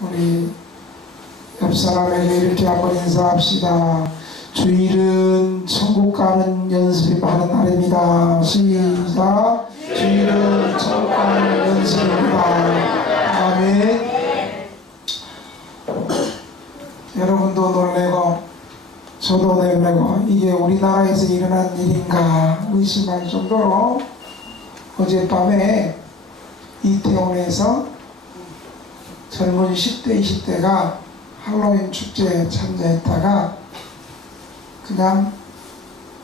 우리 옆 사람에게 이렇게 한번 인사합시다. 주일은 천국 가는 연습이 많은 날입니다. 시작. 주일은 천국 가는 연습입니다. 아멘. 여러분도 놀래고 저도 놀래고 이게 우리나라에서 일어난 일인가 의심할 정도로 어젯밤에 이태원에서 젊은 10대, 20대가 할로윈 축제에 참여했다가 그냥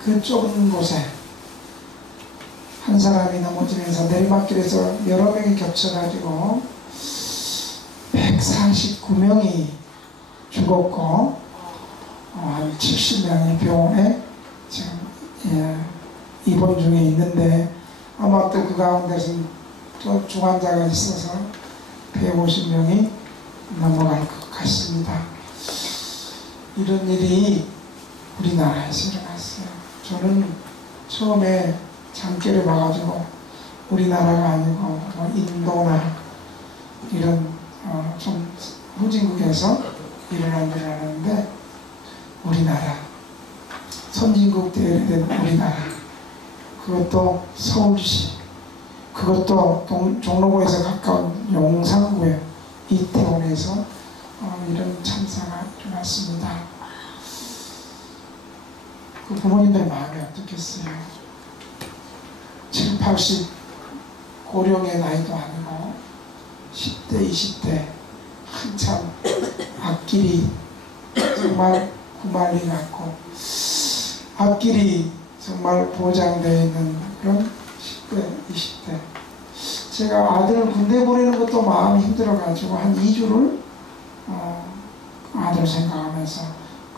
그 좁은 곳에 한 사람이 넘어지면서 내리막길에서 여러 명이 겹쳐가지고 149명이 죽었고 한 70명이 병원에 지금 입원 중에 있는데 아마 또 그 가운데서 또 중환자가 있어서 150명이 넘어갈 것 같습니다. 이런 일이 우리나라에서 일어났어요. 저는 처음에 장기를 봐가지고 우리나라가 아니고 뭐 인도나 이런 좀 후진국에서 일어난 줄 알았는데 우리나라, 선진국 대열된 우리나라, 그것도 서울시, 그것도 종로구에서 가까운 용산구에 이태원에서 이런 참사가 일어났습니다. 그 부모님들 마음이 어떻겠어요? 7, 80 고령의 나이도 아니고 10대, 20대 한참 앞길이 정말 구말리 같고 앞길이 정말 보장되어 있는 그런 10대, 20대. 제가 아들을 군대 보내는 것도 마음이 힘들어가지고 한 2주를 아들 생각하면서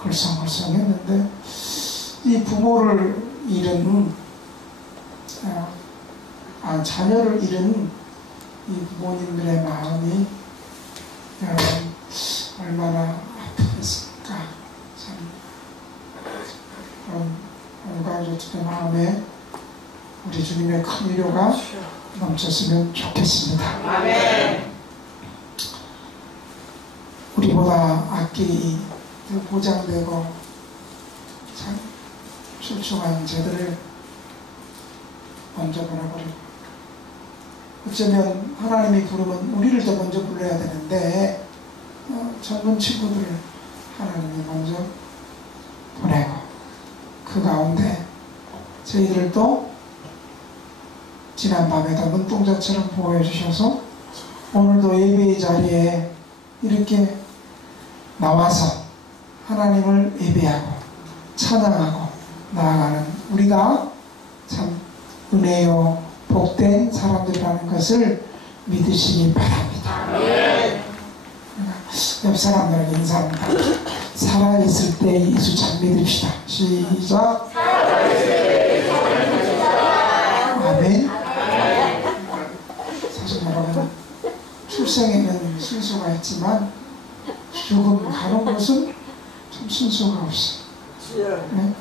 걸성걸성했는데 이 부모를 잃은 자녀를 잃은 이 부모님들의 마음이 여러분 얼마나 아프겠습니까? 참 온가족들의 마음에 우리 주님의 큰 위로가 넘쳤으면 좋겠습니다. 아멘. 우리보다 앞길이 더 보장되고 참 출중한 제들을 먼저 보내버리고 어쩌면 하나님이 부르면 우리를 더 먼저 불러야 되는데 젊은 친구들을 하나님이 먼저 보내고 그 가운데 저희들도 지난밤에도 눈동자처럼 보호해 주셔서 오늘도 예배의 자리에 이렇게 나와서 하나님을 예배하고 찬양하고 나아가는 우리가 참 은혜요 복된 사람들이라는 것을 믿으시기 바랍니다. 옆 사람들에게 인사합니다. 살아있을 때 예수 참 믿읍시다. 시작. 아멘. 사실 여러분 출생에는 순서가 있지만 죽음 가는 곳은 참 순서가 없어. 네?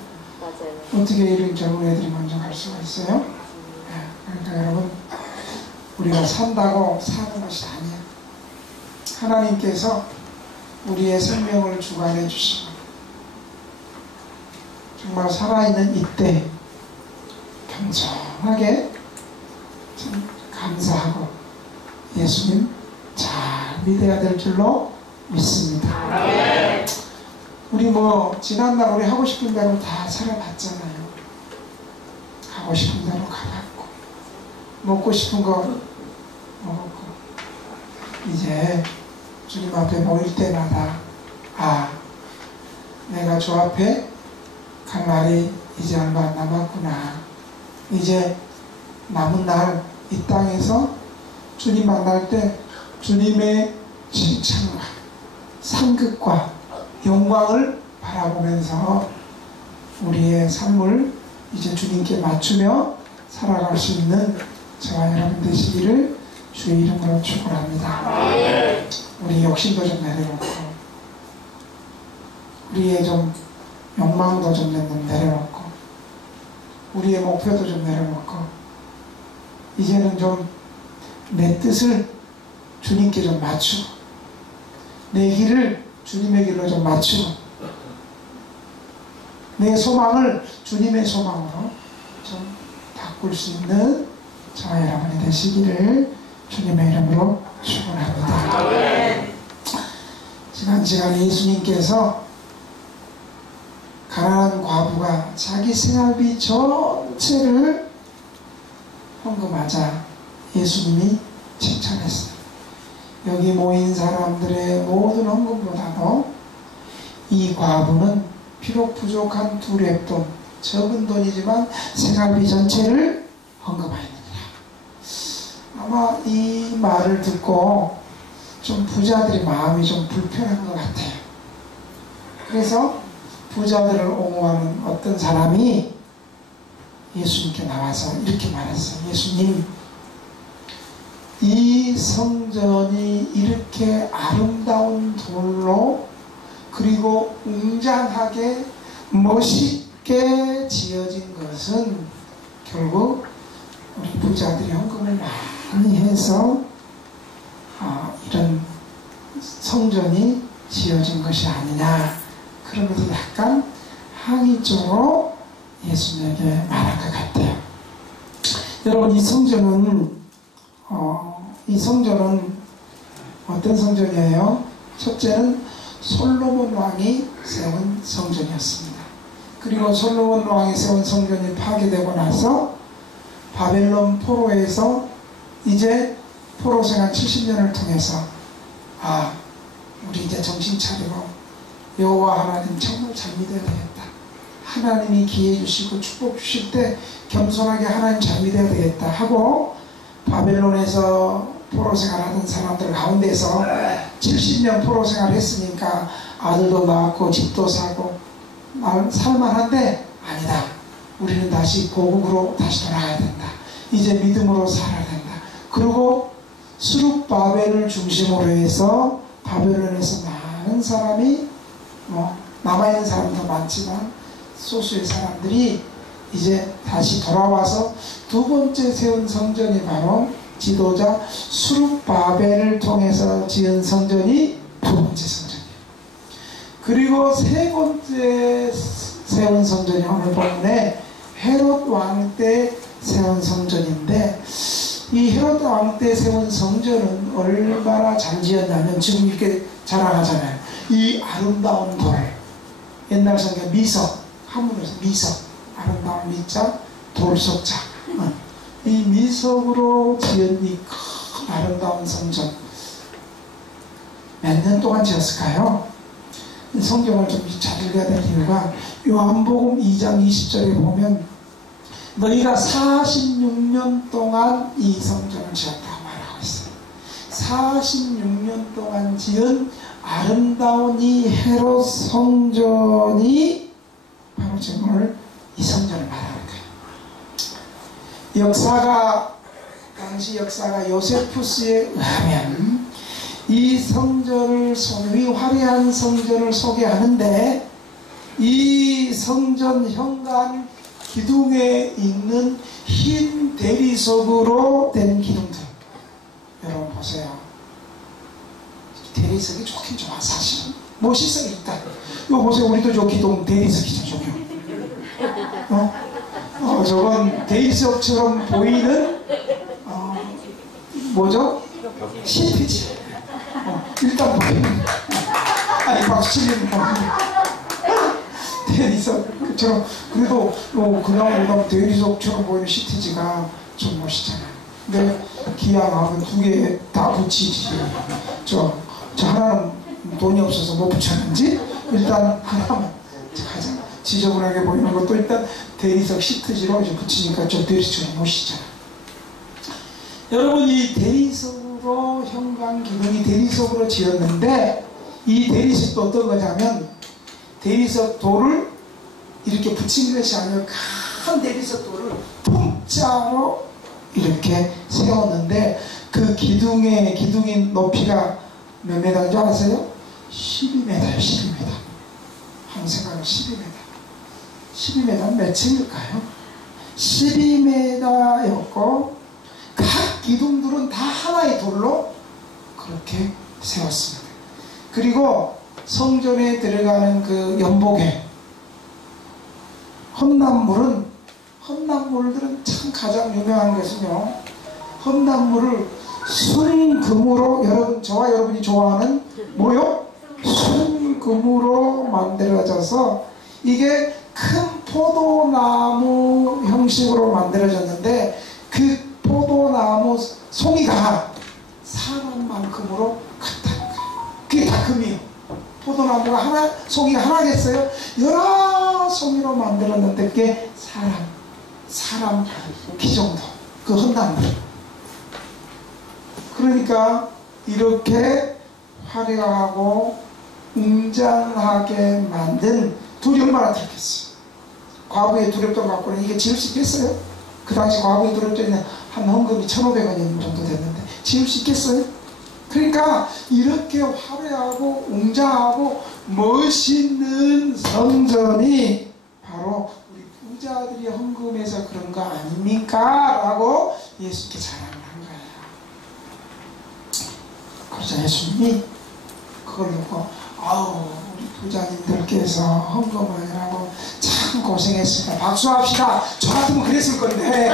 어떻게 이런 젊은 애들이 먼저 갈 수가 있어요? 네. 그러니까 여러분 우리가 산다고 사는 것이 아니에요. 하나님께서 우리의 생명을 주관해 주시고 정말 살아있는 이때 겸손하게 참 감사하고 예수님 잘 믿어야 될 줄로 믿습니다. 네. 우리 뭐 지난날 우리 하고 싶은 대로 다 살아봤잖아요. 가고 싶은 대로 가봤고 먹고 싶은 거 먹었고 이제 주님 앞에 모일 때마다 내가 주 앞에 갈 날이 이제 얼마 남았구나. 이제 남은 날 이 땅에서 주님 만날 때 주님의 칭찬과 상급과 영광을 바라보면서 우리의 삶을 이제 주님께 맞추며 살아갈 수 있는 저와 여러분 되시기를 주의 이름으로 축원합니다. 우리 욕심도 좀 내려놓고 우리의 좀 욕망도 좀 내려놓고 우리의 목표도 좀 내려놓고 이제는 좀 내 뜻을 주님께 좀 맞추고 내 길을 주님의 길로 좀 맞추고 내 소망을 주님의 소망으로 좀 바꿀 수 있는 저와 여러분이 되시기를 주님의 이름으로 축원합니다. 지난 시간에 예수님께서 가난한 과부가 자기 생활비 전체를 헌금하자 예수님이 칭찬했어요. 여기 모인 사람들의 모든 헌금보다도 이 과부는 비록 부족한 2렙돈, 적은 돈이지만 생활비 전체를 헌금하였느니라. 아마 이 말을 듣고 좀 부자들의 마음이 좀 불편한 것 같아요. 그래서 부자들을 옹호하는 어떤 사람이 예수님께 나와서 이렇게 말했어요. 예수님, 이 성전이 이렇게 아름다운 돌로 그리고 웅장하게 멋있게 지어진 것은 결국 우리 부자들이 헌금을 많이 해서 이런 성전이 지어진 것이 아니냐, 그러면서 약간 항의 쪽으로 예수님에게 말한 것 같아요. 여러분, 이 성전은 어떤 성전이에요? 첫째는 솔로몬 왕이 세운 성전이었습니다. 그리고 솔로몬 왕이 세운 성전이 파괴되고 나서 바벨론 포로에서 이제 포로 생활 70년을 통해서 우리 이제 정신 차리고 여호와 하나님 정말 잘 믿어야 되겠다. 하나님이 기회 주시고 축복 주실 때 겸손하게 하나님 잘 믿어야 되겠다 하고 바벨론에서 포로 생활하던 사람들 가운데서 70년 포로 생활했으니까 아들도 낳았고 집도 사고 살만한데 아니다. 우리는 다시 고국으로 다시 돌아가야 된다. 이제 믿음으로 살아야 된다. 그리고 수룹바벨을 중심으로 해서 바벨론에서 많은 사람이 남아있는 사람도 많지만 소수의 사람들이 이제 다시 돌아와서 두 번째 세운 성전이 바로 지도자 수룹바벨을 통해서 지은 성전이 두 번째 성전이에요. 그리고 세 번째 세운 성전이 오늘 본문에 헤롯 왕 때 세운 성전인데, 이 헤롯 왕 때 세운 성전은 얼마나 잘 지었냐면 지금 이렇게 자랑하잖아요. 이 아름다운 돌, 옛날 성경 미석, 한문에서 미석, 아름다운 미자, 돌석자, 이 미석으로 지은 이 큰 아름다운 성전 몇 년 동안 지었을까요? 이 성경을 좀 잘 읽어야 될 이유가 요한복음 2장 20절에 보면 너희가 46년 동안 이 성전을 지었다고 말하고 있어요. 46년 동안 지은 아름다운 이 헤롯 성전이 바로 지금 오늘 이 성전을 말하는 거예요. 당시 역사가 요세푸스에 의하면 이 성전을 이 화려한 성전을 소개하는데, 이 성전 현관 기둥에 있는 흰 대리석으로 된 기둥들, 여러분 보세요. 대리석이 좋긴 좋아. 사실은 멋있어. 일단 이거 보세요. 우리도 저 기둥 대리석이죠. 저기요. 저건 대리석처럼 보이는 뭐죠? 시트지. 일단 보이는 박수 치는 대리석처럼. 그래도 그냥 대리석처럼 보이는 시트지가 좀 멋있잖아요. 근데 기왕하면 2개 다 붙이지. 저 하나는 돈이 없어서 못 붙였는지 일단 하나만 가장 지저분하게 보이는 것도 일단 대리석 시트지로 이제 붙이니까 좀 대리석처럼 멋있잖아요. 여러분, 이 대리석으로 현관 기둥이 대리석으로 지었는데, 이 대리석도 어떤 거냐면 대리석 돌을 이렇게 붙인 것이 아니라 큰 대리석 돌을 통짜로 이렇게 세웠는데, 그 기둥의 높이가 몇 메다인 줄 아세요? 12m예요. 12m. 한번 생각하면 12m. 12m는 몇 층일까요? 12m였고 각 기둥들은 다 하나의 돌로 그렇게 세웠습니다. 그리고 성전에 들어가는 그 연복에 험난물들은 참 가장 유명한 것은요, 험난물을 순금으로, 여러분, 저와 여러분이 좋아하는 뭐요? 순금으로 만들어져서 이게 큰 포도나무 형식으로 만들어졌는데, 그 포도나무 송이가 사람만큼으로 크다는 거예요. 그게 다 금이요. 포도나무가 송이가 하나겠어요? 여러 송이로 만들었는데 그게 사람 키 정도, 그 험난물. 그러니까 이렇게 화려하고 웅장하게 만든 둘이 얼마나 들었겠어요. 과부의 두렵돈 갖고는 이게 지을 수 있겠어요? 그 당시 과부의 두렵돈이 한 헌금이 1,500원 정도 됐는데 지을 수 있겠어요? 그러니까 이렇게 화려하고 웅장하고 멋있는 성전이 바로 우리 부자들이 헌금해서 그런 거 아닙니까? 라고 예수께 자랑을 한 거예요. 그러자 예수님이 그걸 놓고, 아우, 우리 부자님들께서 헌금하느라고 참 고생했습니다. 박수합시다. 저 같으면 그랬을 건데.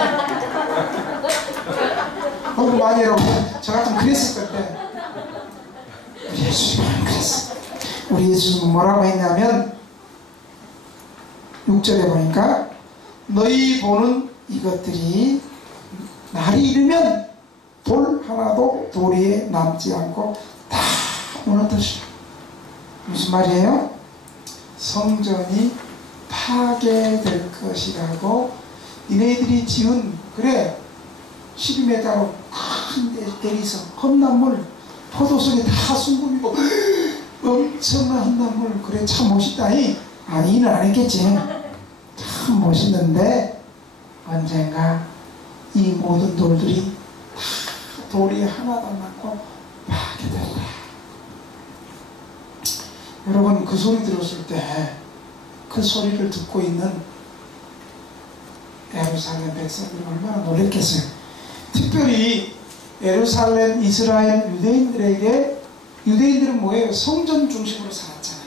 헌금 많이 해라고 저 같으면 그랬을 건데. 우리 예수님은 그랬어. 우리 예수님은 뭐라고 했냐면 6절에 보니까 너희 보는 이것들이 날이 이르면 돌 하나도 도리에 남지 않고 다 무너뜨리라. 무슨 말이에요? 성전이 파괴될 것이라고 니네들이 지은, 그래 12m로 큰 대리석, 험난물, 포도송이 다 순금이고 엄청난 험난물, 그래 참 멋있다니. 아니는 안 했겠지. 참 멋있는데 언젠가 이 모든 돌들이 다 돌이 하나도 안 남고 파괴된다. 여러분, 그 소리 들었을 때 그 소리를 듣고 있는 예루살렘 백성들이 얼마나 놀랬겠어요. 특별히 예루살렘 이스라엘 유대인들은 뭐예요? 성전 중심으로 살았잖아요.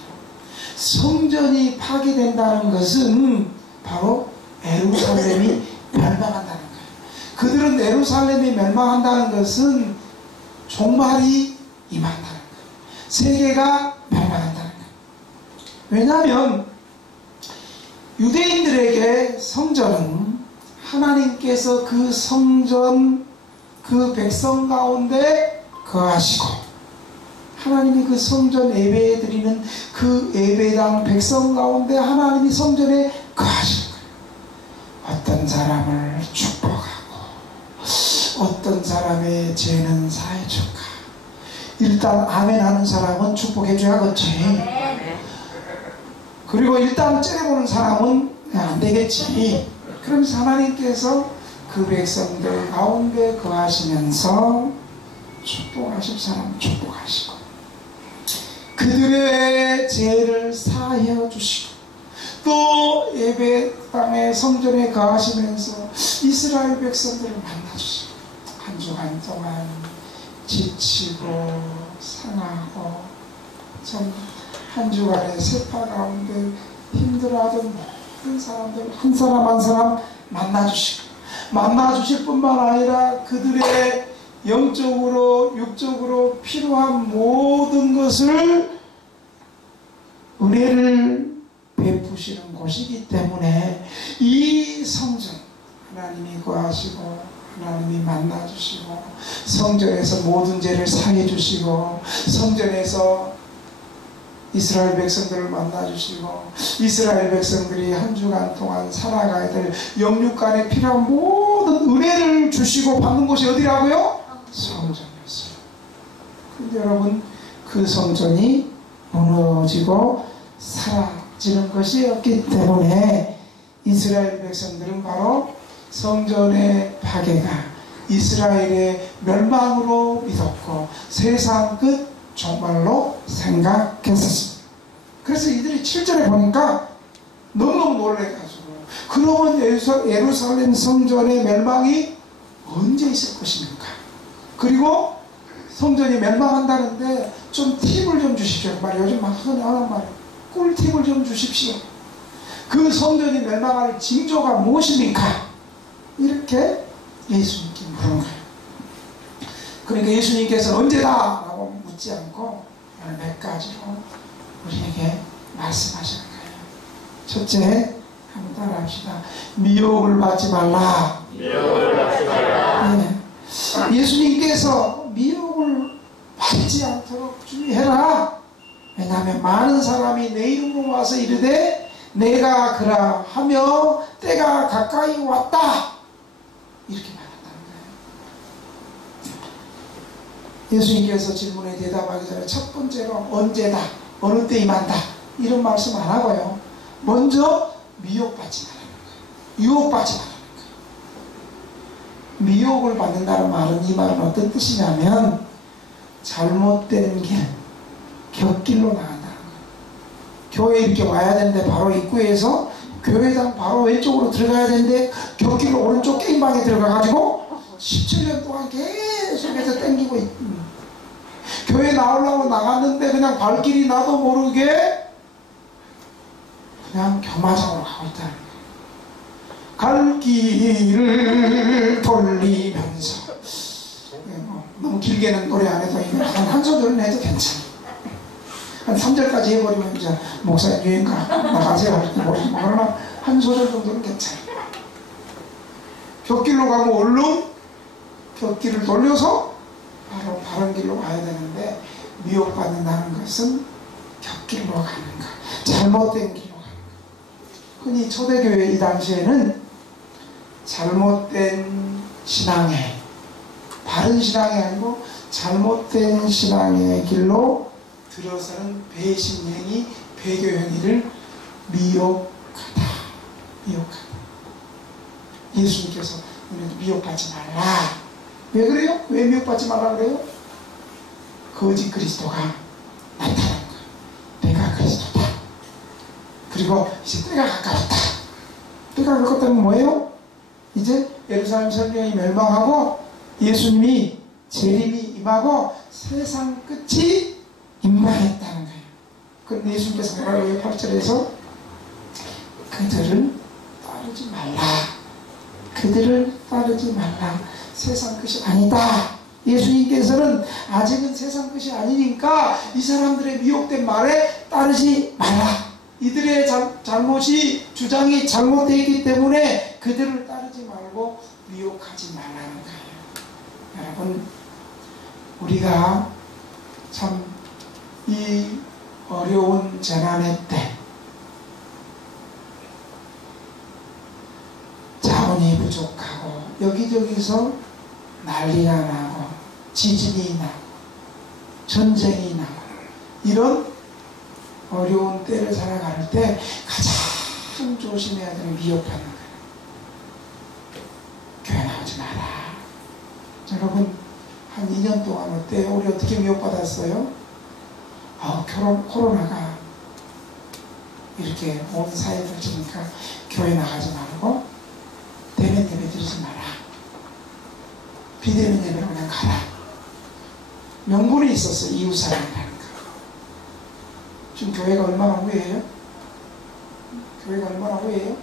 성전이 파괴된다는 것은 바로 예루살렘이 멸망한다는 거예요. 그들은 예루살렘이 멸망한다는 것은 종말이 임한다는 거예요. 세계가 멸망한다는 거예요. 왜냐하면 유대인들에게 성전은 하나님께서 그 성전, 그 백성 가운데 거하시고, 하나님이 그 성전 예배에 드리는 그 예배당 백성 가운데 하나님이 성전에 거하시는 거예요. 어떤 사람을 축복하고 어떤 사람의 죄는 사해줄까. 일단 아멘 하는 사람은 축복해줘야겠지. 그리고 일단 째려보는 사람은 안 되겠지. 그러면서 하나님께서 그 백성들 가운데 거하시면서 축복하실 사람은 축복하시고, 그들의 죄를 사하여 주시고, 또 예배당의 성전에 거하시면서 이스라엘 백성들을 만나주시고, 한 주간 동안 지치고 상하고 한 주간의 세파 가운데 힘들어하던 모든 사람들 한 사람 한 사람 만나주시고, 만나주실 뿐만 아니라 그들의 영적으로 육적으로 필요한 모든 것을 은혜를 베푸시는 곳이기 때문에 이 성전, 하나님이 거하시고 하나님이 만나주시고, 성전에서 모든 죄를 사해주시고, 성전에서 이스라엘 백성들을 만나주시고, 이스라엘 백성들이 한 주간 동안 살아가야 될 영육간에 필요한 모든 은혜를 주시고 받는 곳이 어디라고요? 성전이었어요. 근데 여러분, 그 성전이 무너지고 사라지는 것이 없기 때문에 이스라엘 백성들은 바로 성전의 파괴가 이스라엘의 멸망으로 믿었고 세상 끝 정말로 생각했었습니다. 그래서 이들이 7절에 보니까 너무너무 놀래가지고, 그러면 예루살렘 성전의 멸망이 언제 있을 것입니까? 그리고 성전이 멸망한다는데 좀 팁을 좀 주십시오. 주십시오. 그 말이 요즘 막 흔한 말이에요. 꿀팁을 좀 주십시오. 그 성전이 멸망할 징조가 무엇입니까? 이렇게 예수님께 물은 거예요. 그러니까 예수님께서 언제다? 라고 묻지 않고 오늘 몇 가지로 우리에게 말씀하시는 거예요. 첫째, 한번 따라합시다. 미혹을 받지 말라. 미혹을 받지 말라. 네. 예수님께서 미혹을 받지 않도록 주의해라. 왜냐하면 많은 사람이 내 이름으로 와서 이르되 내가 그라 하며 때가 가까이 왔다. 이렇게 말한다는 거예요. 예수님께서 질문에 대답하기 전에 첫 번째로 언제다, 어느 때 임한다 이런 말씀 안 하고요. 먼저 미혹받지 말라는 거예요. 유혹받지 말라는 거예요. 미혹을 받는다는 말은, 이 말은 어떤 뜻이냐면 잘못된 길, 곁길로 나간다는 거예요. 교회에 이렇게 와야 되는데 바로 입구에서 교회당 바로 왼쪽으로 들어가야 되는데 곁길로 오른쪽 게임방에 들어가가지고 17년 동안 계속해서 땡기고 교회 나오려고 나갔는데 그냥 발길이 나도 모르게 그냥 경마장으로 가고 있다는 거예요. 갈 길을 돌리면서 너무 길게는 노래 안 해도 한 소절은 해도 괜찮아요. 한 3절까지 해버리면 이제 목사님 유행가 나가세요 할지 모르지만 그러나 한 소절 정도는 괜찮아요. 곁길로 가면 얼른 곁길을 돌려서 바로 바른 길로 가야 되는데 미혹받는다는 것은 곁길로 가는 것, 잘못된 길로 가는 것. 흔히 초대교회 이 당시에는 잘못된 신앙의, 바른 신앙이 아니고 잘못된 신앙의 길로 들어서는 배신행위, 배교행위를 미혹하다. 예수님께서 우리도 미혹받지 말라. 왜 그래요? 왜 미혹받지 말라 그래요? 거짓 그리스도가 나타난 거예요. 내가 그리스도다. 그리고 이제 때가 가까웠다. 때가 가까웠다면 뭐예요? 이제 예루살렘 성령이 멸망하고 예수님이 재림이 임하고 세상 끝이 임박했다는 거예요. 그런데 예수님께서 뭐라고 해요? 8절에서 그들을 따르지 말라. 그들을 따르지 말라. 세상 끝이 아니다. 예수님께서는 아직은 세상 끝이 아니니까 이 사람들의 미혹된 말에 따르지 말라. 이들의 잘못이, 주장이 잘못되어 있기 때문에 그들을 따르지 말고 미혹하지 말라는 거예요. 여러분, 우리가 참 이 어려운 재난의 때 자원이 부족하고 여기저기서 난리가 나고 지진이 나고 전쟁이 나고 이런 어려운 때를 살아갈 때 가장 조심해야 되는 미혹하는 거예요. 교회 나오지 마라. 여러분, 한 2년 동안 어때요? 우리 어떻게 미혹받았어요? 코로나가 이렇게 온 사회를 지니까 교회 나가지 말고 대면 예배 드리지 마라. 비대면 예배로 그냥 가라. 명분이 있었어요. 이웃사랑이라는 거. 지금 교회가 얼마나 후회해요? 교회가 얼마나 후회해요?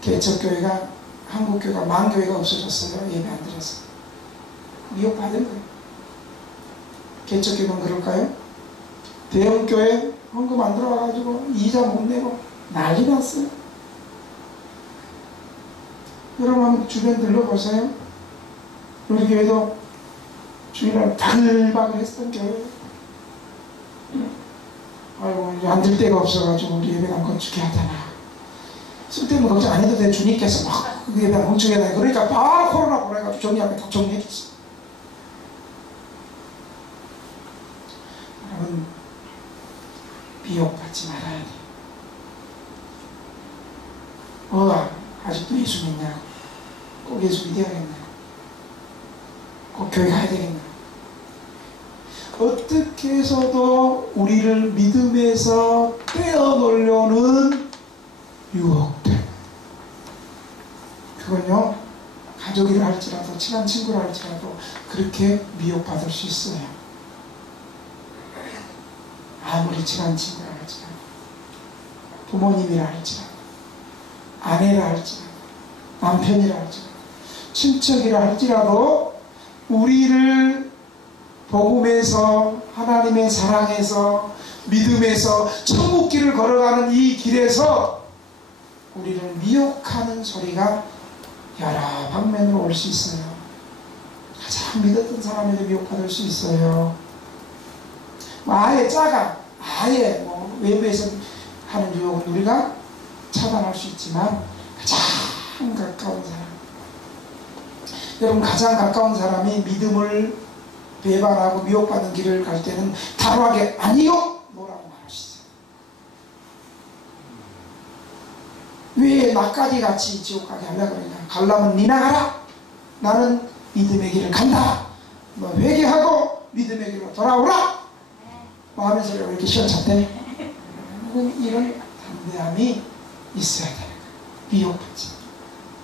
개척교회가, 한국교회가, 만교회가 없어졌어요. 예배 안 드려서. 미혹받은 거예요. 개척교회는 그럴까요? 대형교회 헌금 안 들어와가지고 이자 못 내고 난리 났어요. 여러분 한번 주변 들러보세요. 우리 교회도 주일날 바글바글 했던 교회. 아이고 이제 앉을 데가 없어가지고 우리 예배당 건축해야 되나. 쓸데없는 걱정 안 해도 돼. 주님께서 막 예배당 건축해야 되나. 그러니까 바로 코로나 보내가지고 정리하면 다 정리해줬어. 여러분 미혹받지 말아야 돼. 아직도 예수 믿냐? 꼭 예수 믿어야겠냐? 꼭 교회 가야 되겠냐? 어떻게 해서도 우리를 믿음에서 떼어놓으려는 유혹들. 그건요, 가족이라 할지라도, 친한 친구라 할지라도 그렇게 미혹받을 수 있어요. 아무리 친한 친구라 할지라도, 부모님이라 할지라도, 아내라 할지라도, 남편이라 할지라도, 친척이라 할지라도 우리를 복음에서, 하나님의 사랑에서, 믿음에서 천국길을 걸어가는 이 길에서 우리를 미혹하는 소리가 여러 방면으로 올 수 있어요. 가장 믿었던 사람에게 미혹받을 수 있어요. 아예 아예 외부에서 하는 유혹은 우리가 차단할 수 있지만 가장 가까운 사람, 여러분, 가장 가까운 사람이 믿음을 배반하고 미혹받는 길을 갈 때는 단호하게 아니요! 뭐라고 말할 수 있어요. 왜 나까지 같이 지옥 가게 하려고 그러냐? 가려면 니나 가라! 나는 믿음의 길을 간다! 너 회개하고 믿음의 길로 돌아오라! 뭐 하면서 왜 이렇게 시원찮대? 이런 담대함이 있어야 되는 거예요. 미혹받지.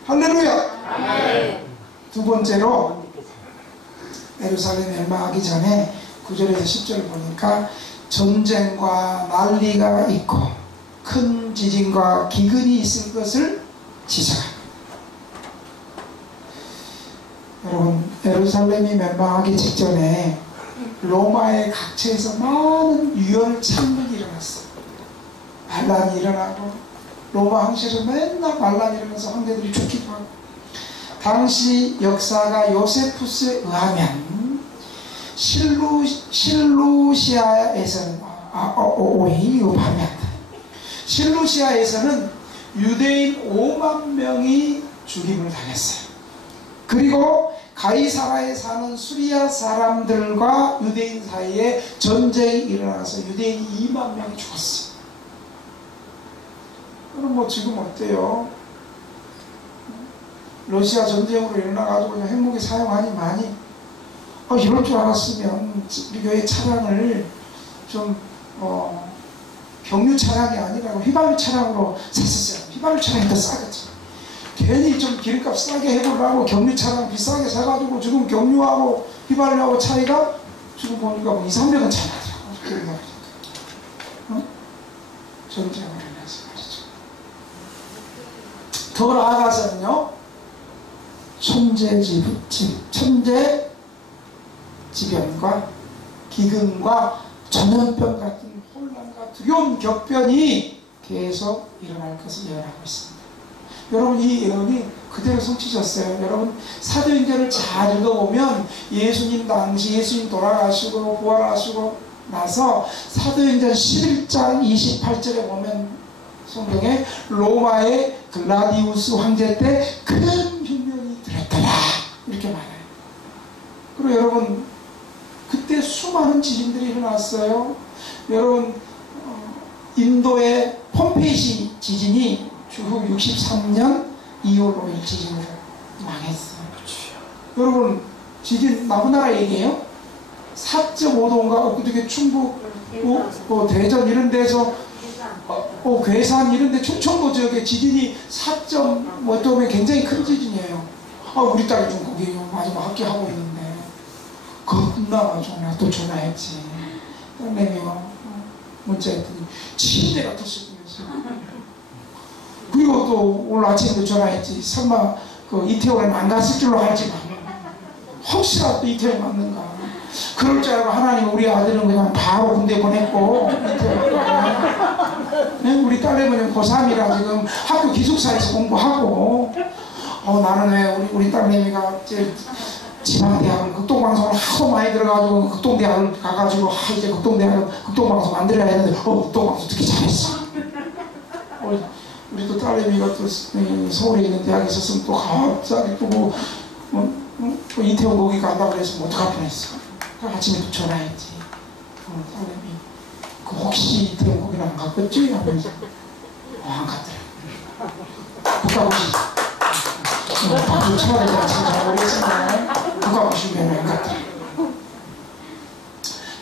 할렐루야! 두 번째로, 예루살렘 멸망하기 전에 9절에서 10절을 보니까 전쟁과 난리가 있고 큰 지진과 기근이 있을 것을 지적합니다. 여러분, 예루살렘이 멸망하기 직전에 로마의 각처에서 많은 유혈창문이 일어났어요. 반란이 일어나고, 로마 황실에서 맨날 반란이 일어나서 황제들이 죽기도 하고, 당시 역사가 요세푸스에 의하면 실루시아에서는 실루시아에서는 유대인 5만 명이 죽임을 당했어요. 그리고 가이사라에 사는 수리아 사람들과 유대인 사이에 전쟁이 일어나서 유대인 2만 명이 죽었어요. 그럼 뭐 지금 어때요? 러시아 전쟁으로 일어나가지고 그냥 핵무기 사용하니 많이 이럴 줄 알았으면 우리 교회 차량을 좀 경유 차량이 아니라 휘발유 차량으로 샀었어요. 휘발유 차량이 더 싸겠죠. 괜히 좀 기름값 싸게 해보려고 경유 차량 비싸게 사가지고 지금 경유하고 휘발유하고 차이가 지금 보니까 200~300원 차이 나더라고요. 전쟁으로 인해서 말이죠. 더 나아가서는요, 천재지변과 기근과 전염병 같은 혼란과 두려운 격변이 계속 일어날 것을 예언하고 있습니다. 여러분, 이 예언이 그대로 성취졌어요. 여러분, 사도행전을 잘 읽어보면 예수님 당시, 예수님 돌아가시고 부활하시고 나서 사도행전 11장 28절에 보면 성경에 로마의 글라디우스 황제 때 큰 흉년이 들었더라 이렇게 말해요. 그리고 여러분, 그때 수많은 지진들이 일어났어요. 여러분, 인도의 폼페이 지진이 주후 63년 2월 5일 지진으로 망했어요. 여러분, 지진 나무나라 얘기예요. 4.5도인가 그때 충북 대전 이런 데서 괴산 이런 데 충청도 지역에 지진이 4.5도면 굉장히 큰 지진이에요. 우리 딸이 좀 거기 마지막 학교하고 있는데 겁나가지고 나 또 전화했지. 딸내미가 문자했더니 침대가 터지면서, 그리고 또 오늘 아침에도 전화했지. 설마 그 이태원에 안 갔을 줄로 알지만 혹시라도 이태원에 맞는가. 그럴 줄 알고 하나님 우리 아들은 그냥 바로 군대 보냈고, 우리 딸내미는 고3이라 지금 학교 기숙사에서 공부하고, 나는 왜 우리 딸내미가 지방대학을 극동방송을 하도 많이 들어가지고 극동대학을 가가지고 이제 극동방송 만들어야 했는데 극동방송 듣기 잘했어. 우리 또 딸내미가 또 서울에 있는 대학에 있었으면 또 갑자기 또 이태원 거기 간다고 그래서 못 갈 뻔했어. 아침에 또 전화했지. 딸내미 혹시 이태원 거기는 안 갔겠지? 하면서 안 갔더라. 국가고시 박수 쳐야 되지 잘 모르겠지만 국가고시 면허 안 갔더라.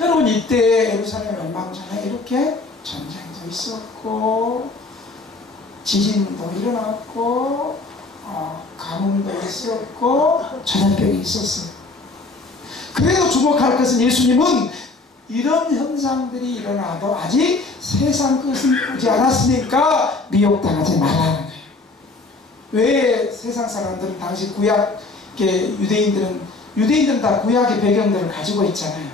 여러분, 이때 예루살렘 멸망 전에 이렇게 전쟁도 있었고 지진도 일어났고 가뭄도 있었고 전염병이 있었어요. 그래도 주목할 것은 예수님은 이런 현상들이 일어나도 아직 세상 것은 보지 않았으니까 미혹당하지 말라는 거예요. 왜 세상 사람들은 당시 구약 유대인들은 다 구약의 배경들을 가지고 있잖아요.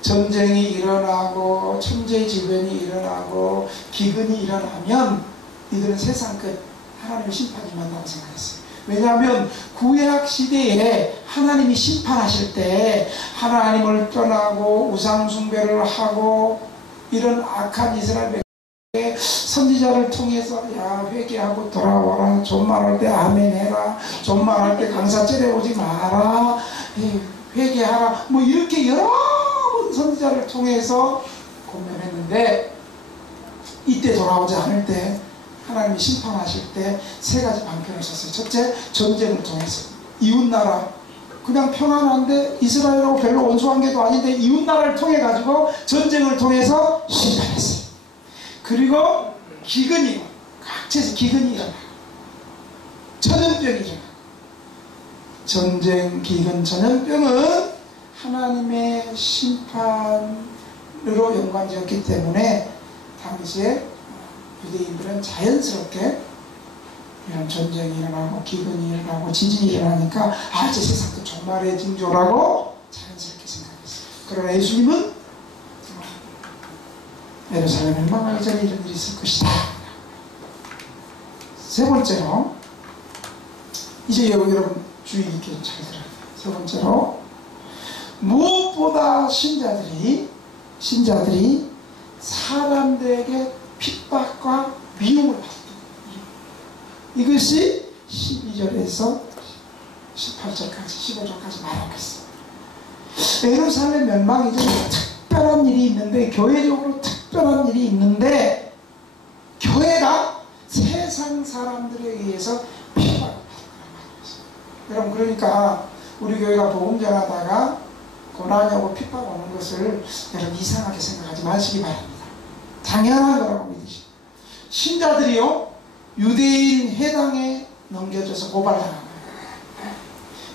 전쟁이 일어나고 천재지변이 일어나고 기근이 일어나면 이들은 세상 끝 하나님의 심판이 만나고 생각했어요. 왜냐하면 구약 시대에 하나님이 심판하실 때 하나님을 떠나고 우상 숭배를 하고 이런 악한 이스라엘 백성에게 선지자를 통해서 야 회개하고 돌아와라, 존말할 때 아멘 해라, 존말할 때 강사 째려보지 마라, 회개하라, 뭐 이렇게 여러 번 선지자를 통해서 권면했는데 이때 돌아오지 않을 때 하나님이 심판하실 때 세 가지 방편을 썼어요. 첫째, 전쟁을 통해서. 이웃나라, 그냥 평안한데 이스라엘하고 별로 원수한 게도 아닌데 이웃나라를 통해 가지고 전쟁을 통해서 심판했어요. 그리고 기근이, 각지에서 기근이 일어나, 전염병이 일어나. 전쟁, 기근, 전염병은 하나님의 심판으로 연관되었기 때문에 당시에 유대인들은 자연스럽게 이런 전쟁이 일어나고 기근이 일어나고 지진이 일어나니까 아 이제 세상도 종말의 징조라고 자연스럽게 생각했어요. 그러나 예수님은 예루살렘을 망하기 전에 이런 일이 있을 것이다. 세 번째로, 이제 여러분 주의 깊게 잘 들어요. 세 번째로, 무엇보다 신자들이 사람들에게 핍박과 미움을 받았다. 이것이 12절에서 18절까지 15절까지 말하고 있어요. 예루살렘 멸망 이전에 특별한 일이 있는데, 교회적으로 특별한 일이 있는데, 교회가 세상 사람들에 의해서 핍박을 받았다고 말했어요. 여러분, 그러니까 우리 교회가 복음 전하다가 고난이 오고 핍박 오는 것을 여러분 이상하게 생각하지 마시기 바랍니다. 당연한 거라고 믿으시죠. 신자들이요, 유대인 해당에 넘겨져서 고발당하고,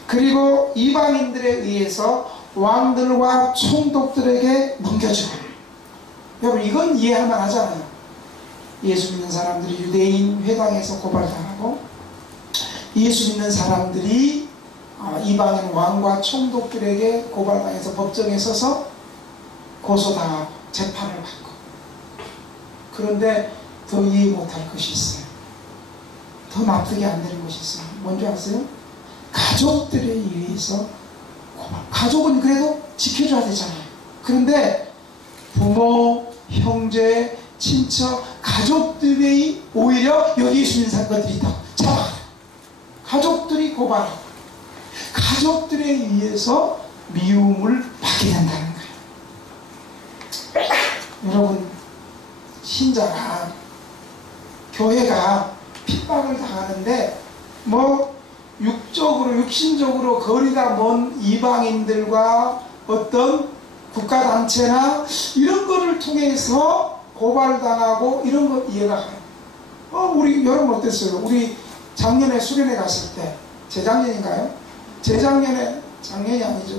그리고 이방인들에 의해서 왕들과 총독들에게 넘겨지고. 여러분, 이건 이해할 만하잖아요. 예수 믿는 사람들이 유대인 회당에서 고발당하고, 예수 믿는 사람들이 이방인 왕과 총독들에게 고발당해서 법정에 서서 고소당하고 재판을 받고. 그런데 더 이해 못할 것이 있어요. 더 납득이 안 되는 것이 있어요. 뭔지 아세요? 가족들에 의해서 고발. 가족은 그래도 지켜줘야 되잖아요. 그런데 부모, 형제, 친척, 가족들이 오히려 여기 예수 믿는 사람들이 있다고 잡아요. 가족들이 고발하고 가족들에 의해서 미움을 받게 된다는 거예요. 여러분, 신자가, 교회가 핍박을 당하는데 뭐 육신적으로 거리가 먼 이방인들과 어떤 국가단체나 이런 거를 통해서 고발당하고 이런 거 이해가 가요. 우리 여러분 어땠어요? 우리 작년에 수련회 갔을 때, 재작년인가요? 작년이 아니죠.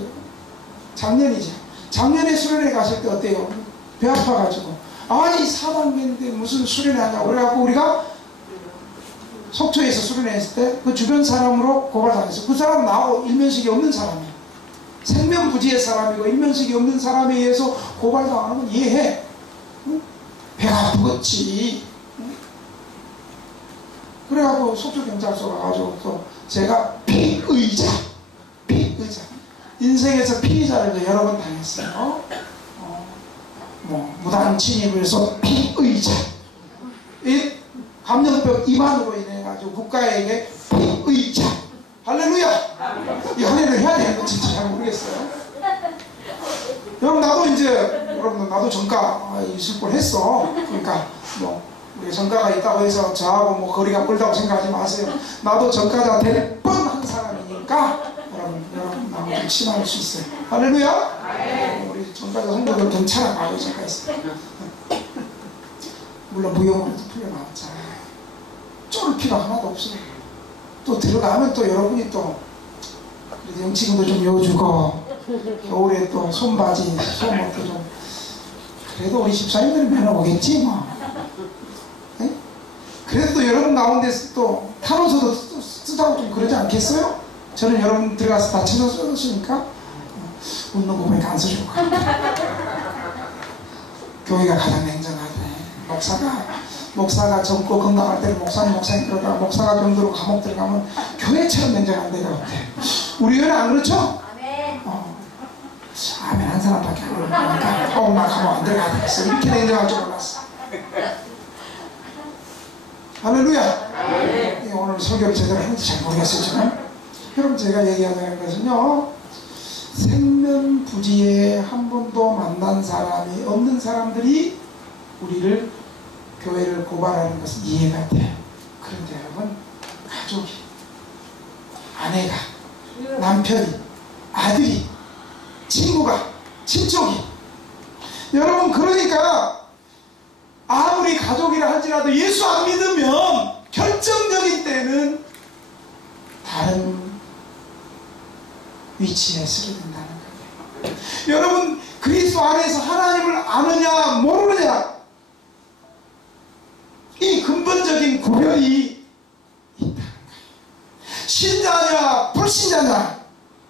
작년이죠. 작년에 수련회 갔을 때 어때요? 배 아파가지고 아니 4단계인데 무슨 수련회 하냐고 그래갖고 우리가 속초에서 수련회 했을 때 그 주변 사람으로 고발당했어. 그 사람은 나하고 일면식이 없는 사람이야. 생명부지의 사람이고 일면식이 없는 사람에 의해서 고발당하는 건 이해해. 응? 배가 아프겠지. 응? 그래갖고 속초경찰서 가가지고 또 제가 피의자 인생에서 피의자를 여러 번 당했어요. 무단 침입을 해서 피의자, 이 감염병 이반으로 인해 가지고 국가에게 피의자, 할렐루야. 이 할례를 해야 되는 건 진짜 잘 모르겠어요. 여러분, 나도 전가 있을 뻔했어. 그러니까 우리 전가가 있다고 해서 저하고 거리가 멀다고 생각하지 마세요. 나도 전가자 될 뻔한 사람이니까 여러분 나하고 좀 친할 수 있어요. 할렐루야. 우리 전가자 성도들 괜찮아. 나도 전가 있어요. 물론 무용으로도 풀려나왔잖아요. 쫄 필요 하나도 없어요. 또 들어가면 또 여러분이 또 그래도 영치금도 좀 여주고 겨울에 또 손바지, 속옷도 좀 그래도 우리 집사님들은 면허 오겠지 뭐. 네? 그래도 또 여러분 가운데서 또 탄원서도 쓰자고 좀 그러지 않겠어요? 저는 여러분 들어가서 다 쳐서 써줬으니까 웃는 거 보니까 안 써줄 것 같아요. 교회가 가장 냉정하대. 목사가 젊고 건강할 때는 목사님 그러다가 목사가 병들고 감옥 들어가면 교회처럼 냉정한 데가 없대. 우리 교회는 안 그렇죠? 아멘 한 사람밖에 안 그러니까 나 감옥 안 들어가야 되겠어. 이렇게 냉정할 줄 몰랐어. 할렐루야. 네. 오늘 설교를 제대로 했는지 잘 모르겠었지만 여러분 제가 얘기하자는 것은요, 생명부지에 한 번도 만난 사람이 없는 사람들이 우리를 교회를 고발하는 것은 이해가 돼요. 그런데 여러분, 가족이, 아내가, 남편이, 아들이, 친구가, 친척이, 여러분 그러니까 아무리 가족이라 할지라도 예수 안 믿으면 결정적인 때는 다른 위치에 서게 된다는 거예요. 여러분 그리스도 안에서 하나님을 아느냐 모르느냐, 이 근본적인 구별이 있다는 거예요. 신자냐 불신자냐,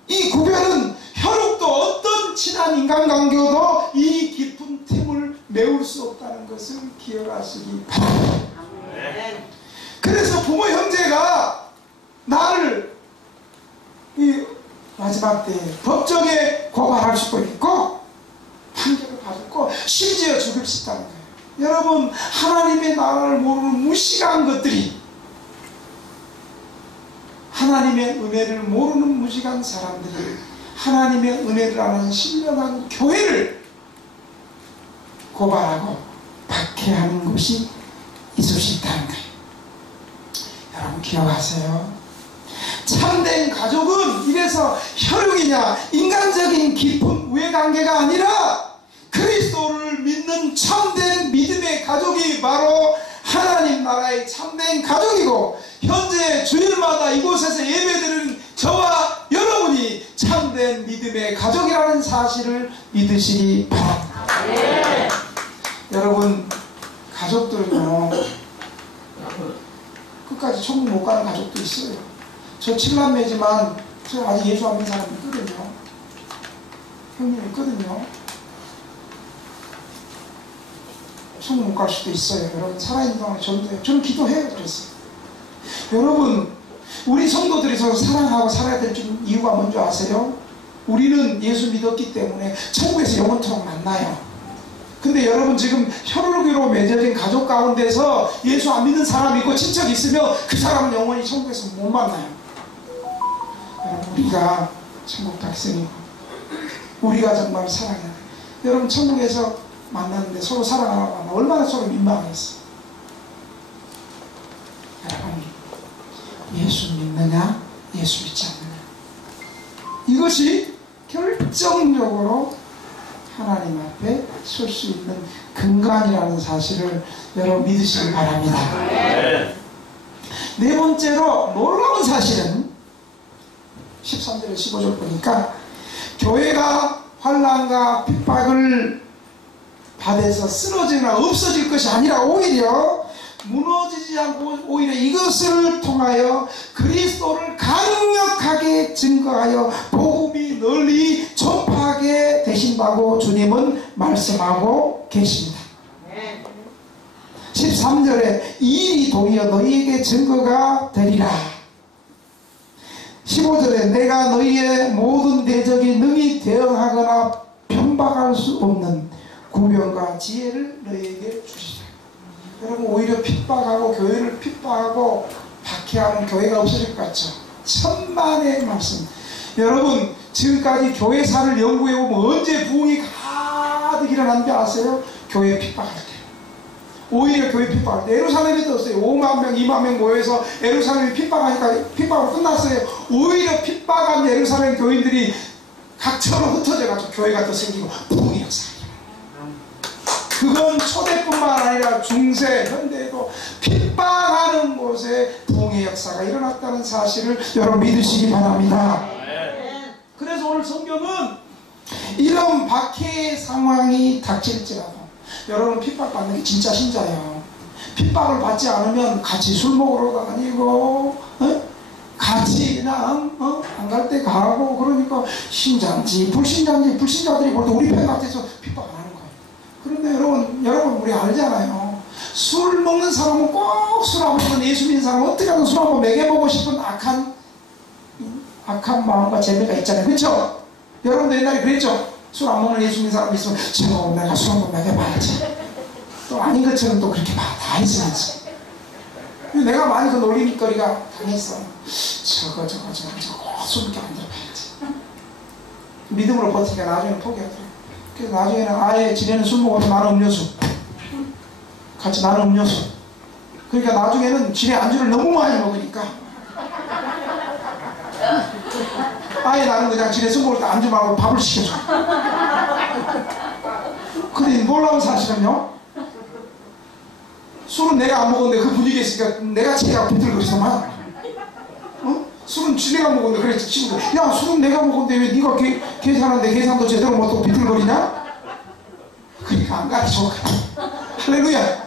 이 구별은 혈육도 어떤 친한 인간관계도 이 깊은 틈을 메울 수 없다는 것을 기억하시기 바랍니다. 그래서 부모 형제가 나를 이 마지막 때 법정에 고발할 수도 있고 판결을 받고 심지어 죽일 수 있다는 거예요. 여러분 하나님의 나라를 모르는 무식한 것들이, 하나님의 은혜를 모르는 무식한 사람들이 하나님의 은혜를 아는 신령한 교회를 고발하고 박해하는 것이 있을 수 있다는 거예요. 여러분 기억하세요. 참된 가족은 이래서 혈육이냐 인간적인 깊은 우애관계가 아니라 그리스도를 믿는 참된 믿음의 가족이 바로 하나님 나라의 참된 가족이고, 현재 주일마다 이곳에서 예배드리는 저와 여러분이 참된 믿음의 가족이라는 사실을 믿으시기 바랍니다. 네. 여러분 가족들은요 끝까지 천국 못 가는 가족도 있어요. 저 7남매지만 저 아직 예수 안 믿는 사람이 있거든요. 형님 있거든요. 천국 못 갈 수도 있어요. 여러분 살아있는 동안에 전도해요. 저는 기도해요. 그랬어요. 여러분 우리 성도들이 서로 사랑하고 살아야 될 이유가 뭔지 아세요? 우리는 예수 믿었기 때문에 천국에서 영원토록 만나요. 근데 여러분 지금 혈육으로 맺어진 가족 가운데서 예수 안 믿는 사람이 있고 친척이 있으면 그 사람은 영원히 천국에서 못 만나요. 여러분 우리가 천국 백성이고 우리가 정말 사랑해야 돼요. 여러분 천국에서 만났는데 서로 사랑하고 만나 얼마나 서로 민망했어. 여러분 예수 믿느냐 예수 믿지 않느냐, 이것이 결정적으로 하나님 앞에 설 수 있는 근간이라는 사실을 여러분 믿으시기 바랍니다. 네 번째로 놀라운 사실은 13절에 15절 보니까 교회가 환난과 핍박을 받아서 쓰러지거나 없어질 것이 아니라 오히려 무너지지 않고 오히려 이것을 통하여 그리스도를 강력하게 증거하여 복음이 널리 전파하게 되신다고 주님은 말씀하고 계십니다. 13절에 이 일이 도리어 너희에게 증거가 되리라. 15절에 내가 너희의 모든 대적이 능히 대응하거나 변박할 수 없는 구변과 지혜를 너희에게 주시라. 여러분 오히려 핍박하고 교회를 핍박하고 박해하는 교회가 없어질 것 같죠? 천만의 말씀. 여러분 지금까지 교회사를 연구해보면 언제 부흥이 가득 일어난지 아세요? 교회 핍박할 때. 오히려 교회 핍박할 때. 예루살렘이 떴어요. 5만 명 2만 명 모여서 예루살렘이 핍박하니까 핍박으로 끝났어요. 오히려 핍박한 예루살렘 교인들이 각처로 흩어져가지고 교회가 더 생기고 부흥의 역사. 그건 초대뿐만 아니라 중세, 현대에도 핍박하는 곳에 부흥의 역사가 일어났다는 사실을 여러분 믿으시기 바랍니다. 그래서 오늘 성경은 이런 박해의 상황이 닥칠지라도 여러분 핍박받는 게 진짜 신자예요. 핍박을 받지 않으면 같이 술 먹으러 다니고 같이 그냥 안 갈 때 가고 그러니까 신자인지 불신자인지 불신자들이 볼 때 우리 편 같아서 핍박 안 하는 거예요. 그런데 여러분 우리 알잖아요. 술 먹는 사람은 꼭 술 안 먹는 예수 믿는 사람은 어떻게 하든 술 한번 먹여보고 싶은 악한 마음과 재미가 있잖아요. 그렇죠? 여러분도 옛날에 그랬죠? 술 안 먹는 예수 믿는 사람이 있으면 제가 내가 술 한번 먹여봐야지. 또 아닌 것처럼 또 그렇게 다 했어야지. 내가 많이 그 놀림거리가 당했어. 저거 술밖에 안 들어가야지. 믿음으로 버티니까 나중에는 포기하더라고. 그래서 나중에는 아예 지네는 술 먹어도 나는 음료수, 같이 나는 음료수. 그러니까 나중에는 지네 안주를 너무 많이 먹으니까 아예 나는 그냥 지네 술 먹을 때 안주 말고 밥을 시켜줘. 근데 놀라운 사실은요, 술은 내가 안 먹었는데 그 분위기에 있으니까 내가 체가 비틀거리더만. 술은 지네가 먹었는데 그랬지. 친구들, 야 술은 내가 먹었는데 왜 네가 계산하는데 계산도 제대로 못하고 비틀거리냐? 그러니까 안 가르쳐. 할렐루야.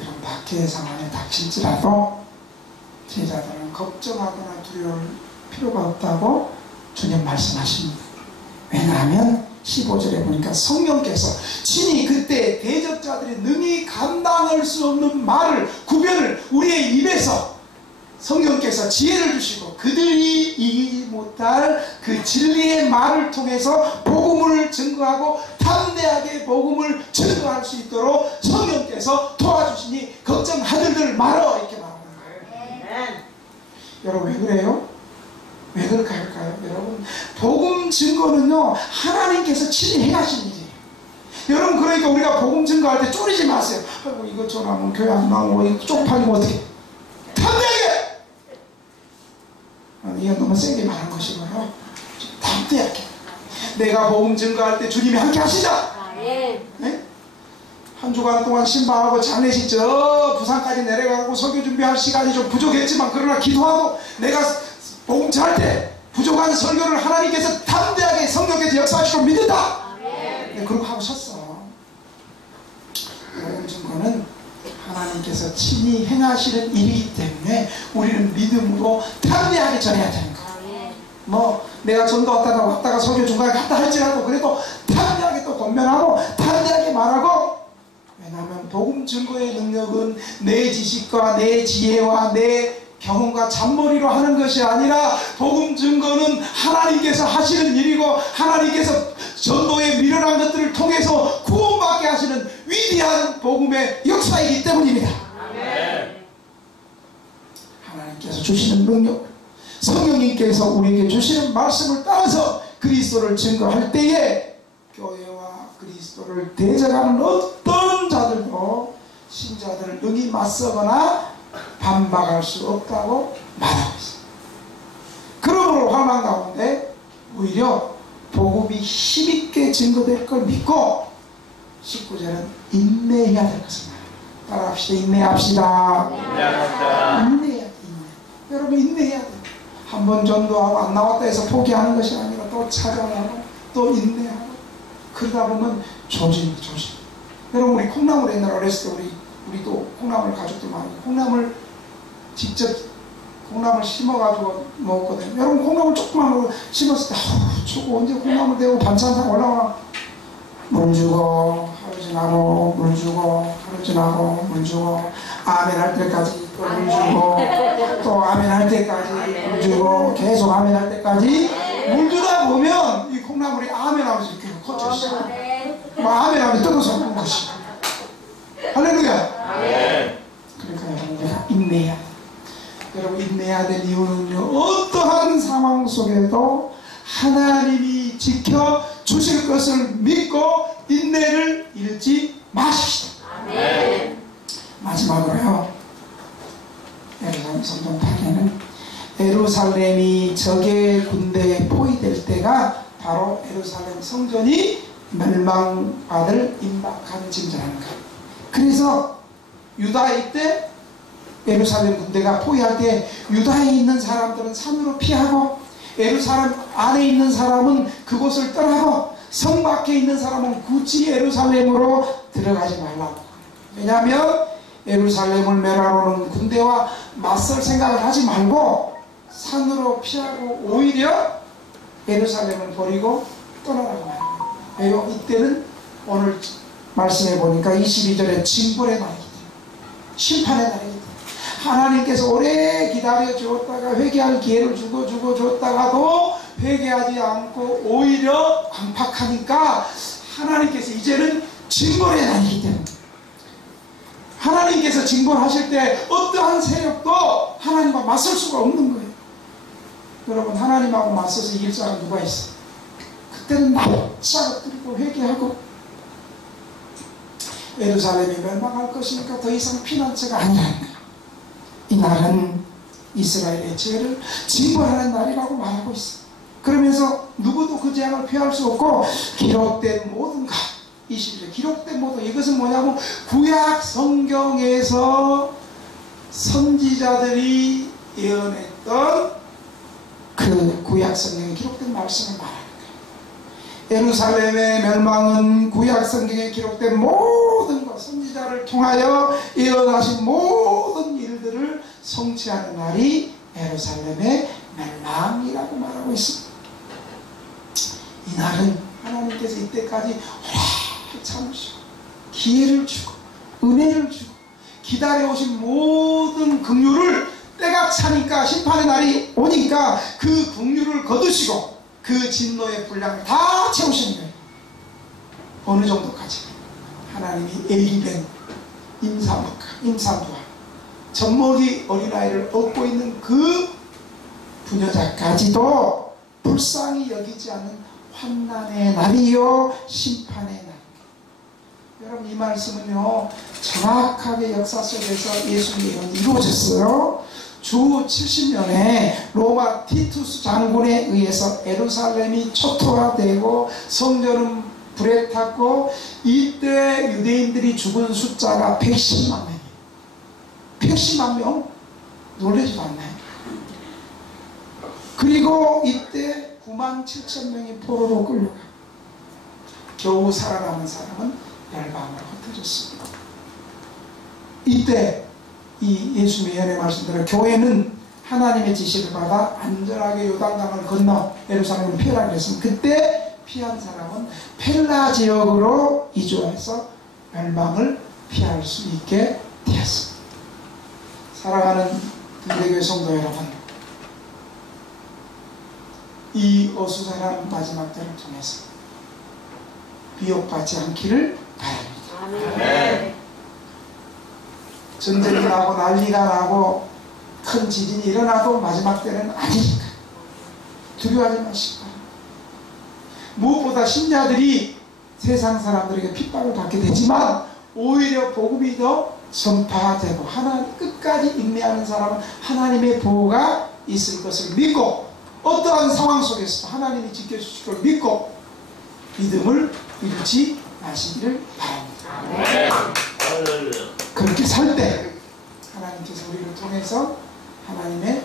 이런 박해의 상황에 닥칠지라도 제자들은 걱정하거나 두려울 필요가 없다고 주님 말씀하십니다. 왜냐하면 15절에 보니까 성령께서 친히 그때 대적자들이 능히 감당할 수 없는 말을, 구별을 우리의 입에서 성령께서 지혜를 주시고 그들이 이기지 못할 그 진리의 말을 통해서 복음을 증거하고 담대하게 복음을 증거할 수 있도록 성령께서 도와주시니 걱정하들들 말어, 이렇게 말하는 거예요. 여러분 왜 그래요? 왜 그렇게 할까요? 여러분, 복음 증거는요 하나님께서 친히 행하신 일이에요. 여러분, 그러니까 우리가 복음 증거할 때 쫄이지 마세요. 아이고 이거 저라면 교회 안 나오고 쪽팔리면 어떻게, 담대하게! 이건 너무 세게 말한 것이고요, 담대하게 내가 복음 증거할 때 주님이 함께 하시자. 네? 한 주간 동안 신방하고 장례식 저 부산까지 내려가고 설교 준비할 시간이 좀 부족했지만 그러나 기도하고 내가 복음 전할 때 부족한 설교를 하나님께서 담대하게 성령께서 역사하시고 믿는다. 네, 그러고 하고 섰어. 복음 증거는 하나님께서 친히 행하시는 일이기 때문에 우리는 믿음으로 담대하게 전해야 되는 거예요. 뭐 내가 전도 왔다가 설교 중간에 갔다 할지라도 그래도 담대하게 또 권면하고 담대하게 말하고, 왜냐하면 복음 증거의 능력은 내 지식과 내 지혜와 내 경험과 잔머리로 하는 것이 아니라 복음 증거는 하나님께서 하시는 일이고 하나님께서 전도에 미련한 것들을 통해서 구원받게 하시는 위대한 복음의 역사이기 때문입니다. 하나님께서 주시는 능력, 성령님께서 우리에게 주시는 말씀을 따라서 그리스도를 증거할 때에 교회와 그리스도를 대적하는 어떤 자들도 신자들을 능히 맞서거나 반박할 수 없다고 말하고 있습니다. 그러므로 환난 가운데 오히려 복음이 힘있게 증거될 걸 믿고 19절은 인내해야 될 것을 말합니다. 따라합시다. 인내합시다. 인내해야 돼. 여러분 인내해야 돼. 한 번 전도하고 안 나왔다 해서 포기하는 것이 아니라 또 찾아가고 또 인내하고, 그러다 보면 조짐. 여러분, 우리 콩나물 옛날에 어렸을 때 우리도 콩나물 가족들 많이 콩나물 직접 콩나물 심어가지고 먹었거든요. 여러분, 콩나물 조그만 거 심었을 때 저거 언제 콩나물 되고 반찬상 올라와. 물 주고 하루 지나고 물 주고 하루 지나고 물 주고 아멘 할 때까지 또 물 주고 또 아멘 할 때까지 물 주고 계속 아멘 할 때까지 물 주다 보면 이 콩나물이 아멘 하면서 이렇게 커져있어. 아멘 하면 뜯어서 먹는 것이. 할렐루야. 그러니까 여러분, 우리가 인내해야 돼. 여러분, 인내해야 될 이유는요, 어떠한 상황 속에도 하나님이 지켜 주실 것을 믿고 인내를 잃지 마십시다. 마지막으로요, 예루살렘 성전 파괴는 예루살렘이 적의 군대에 포위될 때가 바로 예루살렘 성전이 멸망받을 임박한 징조라는 거예요. 그래서 유다의 때 예루살렘 군대가 포위할 때 유다에 있는 사람들은 산으로 피하고 예루살렘 안에 있는 사람은 그곳을 떠나고 성 밖에 있는 사람은 굳이 예루살렘으로 들어가지 말라고. 왜냐하면 예루살렘을 멸하러는 군대와 맞설 생각을 하지 말고 산으로 피하고 오히려 예루살렘을 버리고 떠나라고 말합니다. 왜요? 이때는 오늘 말씀해 보니까 22절에 징벌의 날이기 때문에, 심판의 날이기 때문에 하나님께서 오래 기다려 주었다가 회개할 기회를 주고 줬다가도 회개하지 않고 오히려 강팍하니까 하나님께서 이제는 징벌의 날이기 때문에, 하나님께서 징벌하실 때 어떠한 세력도 하나님과 맞설 수가 없는 거예요. 여러분, 하나님하고 맞서서 이길 사람 누가 있어요? 그때는 납작 엎드리고 회개하고 예루살렘이 멸망할 것이니까 더 이상 피난처가 아니라는 거예요. 이 날은 이스라엘의 죄를 징벌하는 날이라고 말하고 있어요. 그러면서 누구도 그 재앙을 피할 수 없고 기록된 모든 것, 21절 기록된 모든, 이것은 뭐냐면 구약 성경에서 선지자들이 예언했던 그 구약 성경에 기록된 말씀을 말하는 거예요. 예루살렘의 멸망은 구약 성경에 기록된 모든 것, 선지자를 통하여 예언하신 모든 일들을 성취하는 날이 예루살렘의 멸망이라고 말하고 있습니다. 이 날은 하나님께서 이때까지 오래 참으시고 기회를 주고 은혜를 주고 기다려오신 모든 긍휼을 때가 차니까, 심판의 날이 오니까 그 긍휼을 거두시고 그 진노의 분량을 다 채우시는 거예요. 어느 정도까지? 하나님이 에일벤 임산부와 젖먹이 어린아이를 얻고 있는 그 부녀자까지도 불쌍히 여기지 않는 환난의 날이요 심판의 날. 여러분, 이 말씀은요 정확하게 역사 속에서 예수님의 예언이 이루어졌어요. 주 70년에 로마 티투스 장군에 의해서 예루살렘이 초토화되고 성전은 불에 탔고, 이때 유대인들이 죽은 숫자가 110만 명이에요. 110만 명? 놀라지도 않나요? 그리고 이때 9만 7천 명이 포로로 끌려가 겨우 살아남은 사람은 멸망으로 흩어졌습니다. 이때 이 예수님의 예언의 말씀대로 교회는 하나님의 지시를 받아 안전하게 요단강을 건너 예루살렘을 피하라 그랬으면, 그때 피한 사람은 펠라 지역으로 이주해서 멸망을 피할 수 있게 되었습니다. 사랑하는 등대교회 성도 여러분, 이 어수선한 마지막 때를 통해서 비욕받지 않기를 바랍니다. 아멘. 전쟁이 나고 난리가 나고 큰 지진이 일어나도 마지막 때는 아니니까 두려워하지 마시기 바랍니다. 무엇보다 신자들이 세상 사람들에게 핍박을 받게 되지만 오히려 복음이 더 전파되고 하나님 끝까지 인내하는 사람은 하나님의 보호가 있을 것을 믿고, 어떠한 상황 속에서도 하나님이 지켜주실 걸 믿고 믿음을 잃지 마시기를 바랍니다. 그렇게 살 때 하나님께서 우리를 통해서 하나님의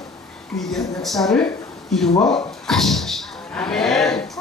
위대한 역사를 이루어 가실 것입니다.